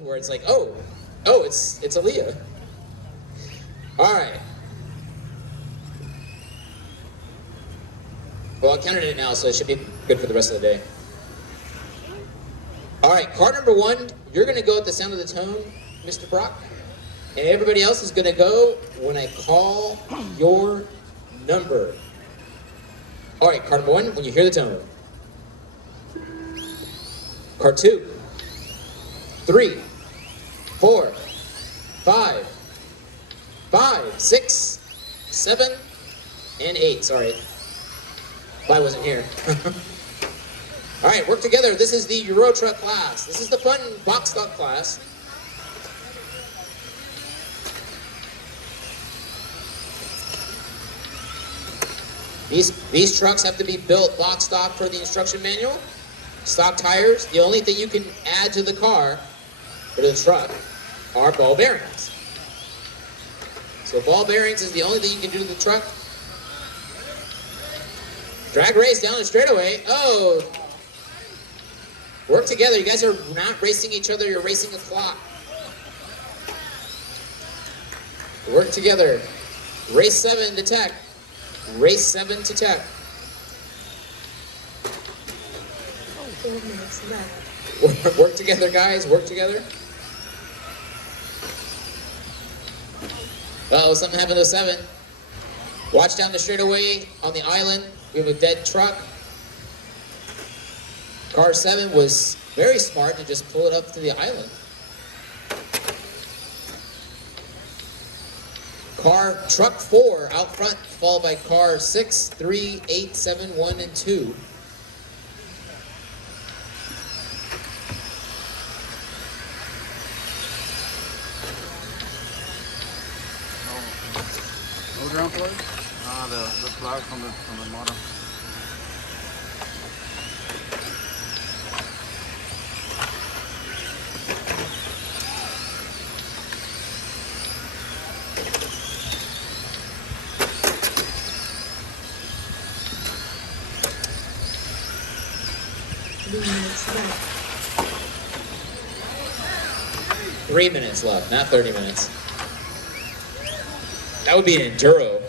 where it's like, oh, it's Aaliyah. All right. Well, I counted it now, so it should be good for the rest of the day. All right, card number 1, you're going to go at the sound of the tone, Mr. Brock. And everybody else is going to go when I call your number. All right, card number 1, when you hear the tone. Card 2, 3, 4, 5, 6, 7, and 8. Sorry, 5 wasn't here. All right, work together. This is the Euro Truck class. This is the fun box stock class. These trucks have to be built box stock per the instruction manual. Stock tires. The only thing you can add to the car or to the truck are ball bearings. So ball bearings is the only thing you can do to the truck. Drag race down the straightaway. Oh! Work together. You guys are not racing each other. You're racing a clock. Work together. Race 7 to tech. Race 7 to tech. 4 minutes left. Work together, guys. Work together. Uh-oh, something happened to 7. Watch down the straightaway on the island. We have a dead truck. Car 7 was very smart to just pull it up to the island. Truck 4 out front, followed by car 6, 3, 8, 7, 1, and 2. No ground plug? The plug from the motor. Minutes left. 3 minutes left, not 30 minutes. That would be an enduro.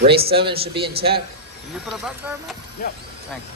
Race 7 should be in tech. Can you put it back there, man? Yep. Thanks.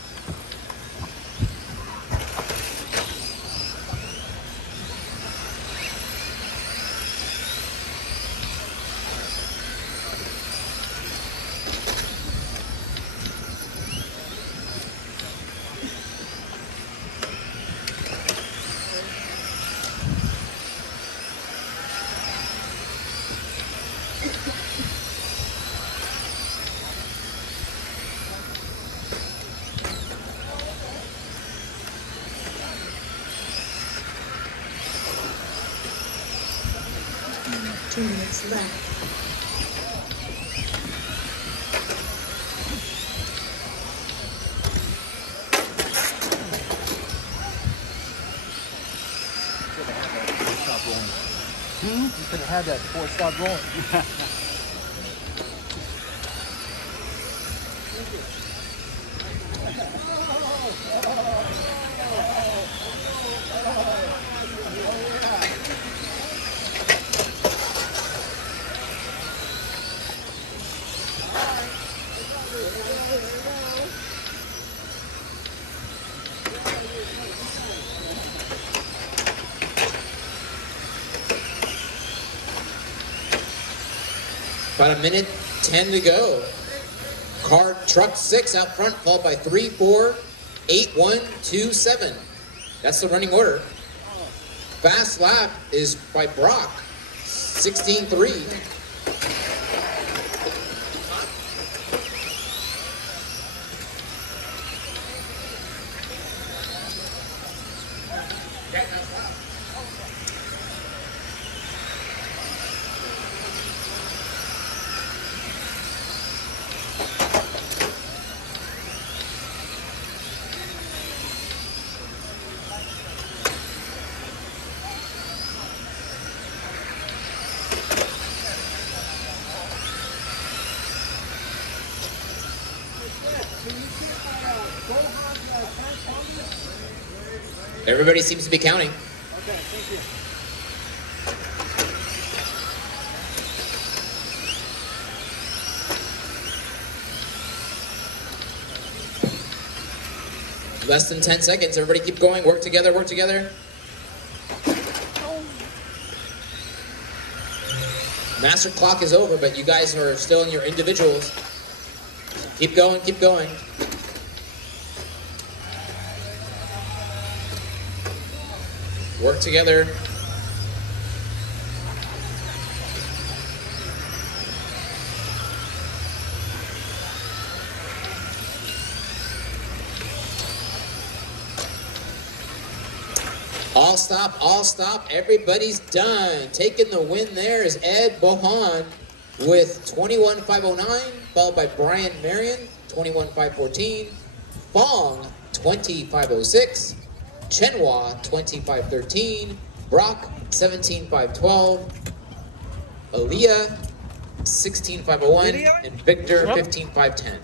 Two minutes left. You could have had that before it stopped rolling. About 1:10 to go. Truck 6 out front, followed by 3, 4, 8, 1, 2, 7. That's the running order. Fast lap is by Brock, 16.3. Everybody seems to be counting. Okay, thank you. Less than 10 seconds. Everybody keep going. Work together, work together. Master clock is over, but you guys are still in your individuals. Keep going, keep going. Work together. All stop, all stop. Everybody's done. Taking the win there is Ed Bohan with 21.509, followed by Brian Marion, 21.514, Fong, 20.506, Chenhua, 20.513, Brock, 17.512, Aaliyah, 16.501, and Victor, 15.510.